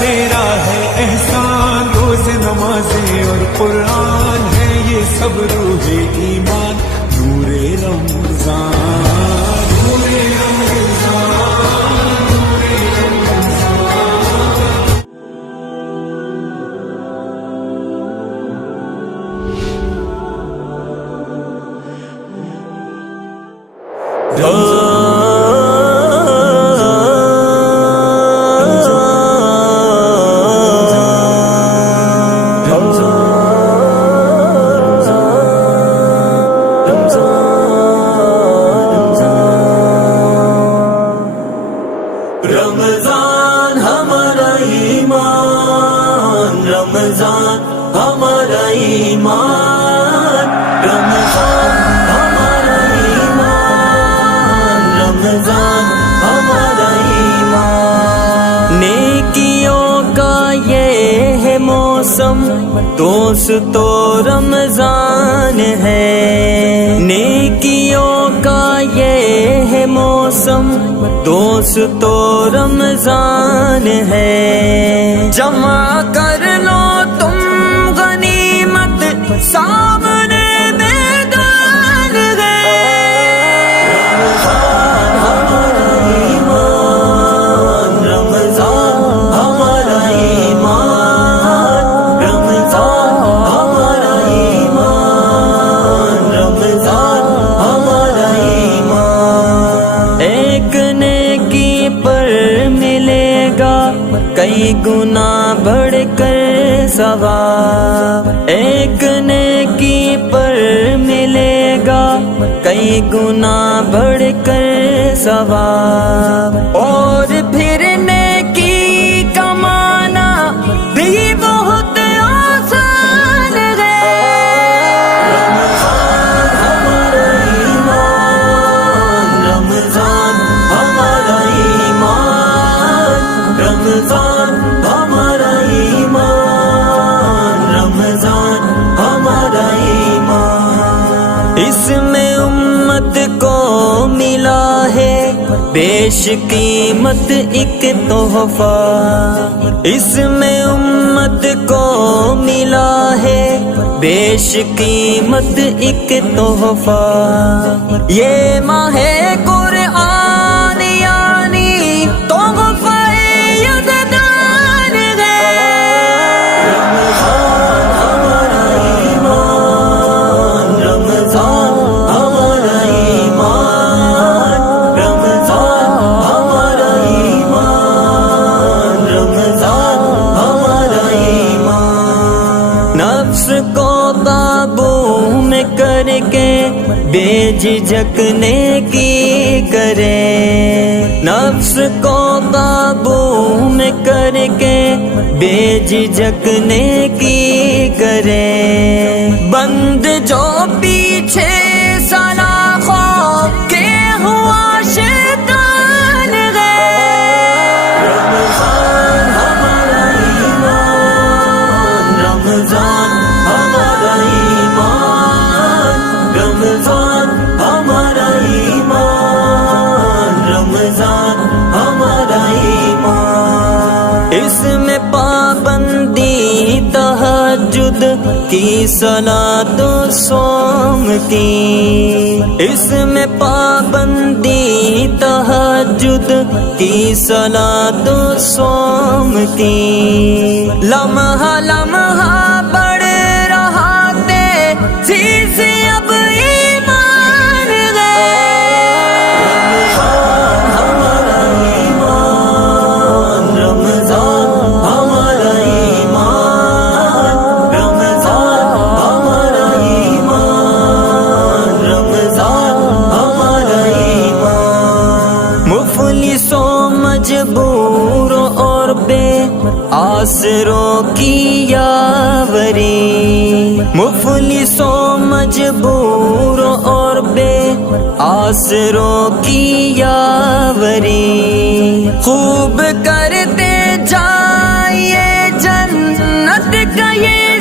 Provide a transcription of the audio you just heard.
تیرا ہے احسان، روز نمازیں اور قرآن ہے یہ سب روح ایمان، نور رمضان، نور رمضان، نور رمضان۔ رمضان ہمارا ایمان، رمضان ہمارا ایمان، رمضان ہمارا ایمان، رمضان ہمارا ایمان۔ نیکیوں کا یہ ہے موسم، دوستو رمضان ہے، نیکیوں کا یہ ہے موسم، دوستو رمضان ہے۔ جمع کر لو تم غنیمت، سامنے میدان ہے۔ رمضان ہمارا ایمان، رمضان ہمارا ایمان، رمضان ہمارا ایمان، رمضان ہمارا ایمان۔ ایک نیکی پر ملے گا کئی گنا بڑھ کر ثواب، ایک نیکی پر ملے گا کئی گنا بڑھ کر ثواب، اور پھر نیکی کمانا بھی بہت آسان ہے۔ رمضان ہمارا ایمان، رمضان ہمارا ایمان، رمضان ہمارا ایمان، رمضان ہمارا ایمان۔ اس میں امت کو ملا ہے بیش قیمت ایک تحفہ، اس میں امت کو ملا ہے بیش قیمت ایک تحفہ، یہ ماہ قرآن یعنی تحفہ یزدان ہے۔ رمضان ہمارا ایمان، رمضان ہمارا ایمان، رمضان ہمارا ایمان، رمضان ہمارا ایمان۔ نفس کو قابو میں کر کے بے جھجک نیکی کرے، نفس کو قابو میں کر کے بے جھجک نیکی کرے، بند جو پیچھے سلاخوں کے ہوا شیطان ہے۔ رمضان ہمارا ایمان، رمضان ہمارا ایمان، رمضان ہمارا ایمان، رمضان ہمارا ایمان۔ اس میں پابندی تہجد کی صلاۃ و صوم کی، اس میں پابندی تہجد کی صلاۃ و صوم کی، لمحہ لمحہ بڑھ رہا تیزی سے اب ایمان ہے۔ رمضان ہمارا ایمان، رمضان ہمارا ایمان، رمضان ہمارا ایمان، رمضان ہمارا ایمان۔ مفلسوں مجبوروں اور بے آسروں کی یاوری، مفلسوں مجبوروں اور بے آسروں کی یاوری، خوب کرتے جائیے جنت کا یہ